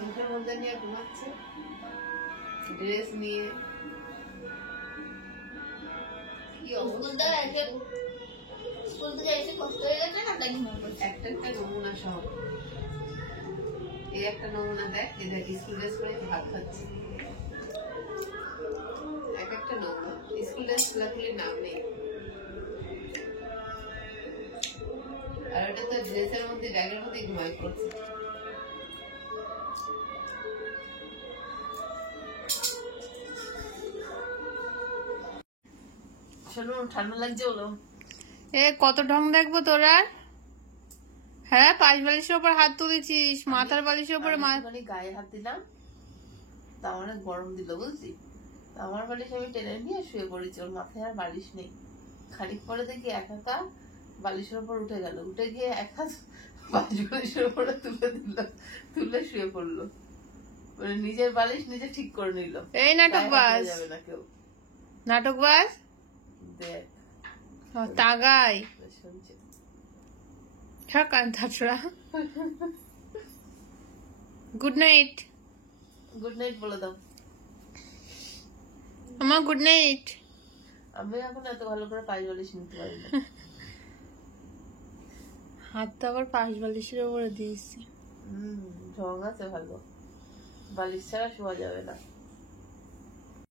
মুখের মধ্যে নিয়ে ঘুমাচ্ছে, ড্রেস নিয়ে। কি অবস্থা, একটা একটা নমুনা সহ। এই একটা নমুনা দেখ, এই দেখ স্কুল ড্রেস পরে ভাত খাচ্ছে। এক একটা নমুনা স্কুল ড্রেস খোলাখুলির নাম নেই। আর ওটা তো ড্রেসের মধ্যে ব্যাগের মধ্যে ঘুমাই পড়ছে। শোনো, ঠান্ডা লাগছে বলো। কত ঢং দেখবো তোরা? হ্যাঁ, পাশ বালিশের উপর হাত তুলেছিস, মাথার বালিশের উপরে গায়ে হাত দিলাম, তা অনেক গরম দিল বুঝলি। আমার বালিশ আমি টেনে নিয়ে শুয়ে পড়েছি, ওর মাথায় আর বালিশ নেই। খানিক পরে দেখি এক হাতা বালিশের উপর উঠে গেল, উঠে গিয়ে এক হাত বালিশের উপরে তুলে দিল, তুলে শুয়ে পড়লো। মানে নিজের বালিশ নিজে ঠিক করে নিল। এই নাটকবাজ, যাবে না কেউ। নাটকবাজ দেখ তাগাই শুনছে। Good night. গুড নাইট বলে দাও। আমার গুড নাইট। আমি এখন এত ভালো করে পাশ বালিশ নিতে পারি না। হাত তো আবার পাশ বালিশের উপরে দিয়েছি। ঢং আছে ভালো, বালিশ ছাড়া শোয়া যাবে না।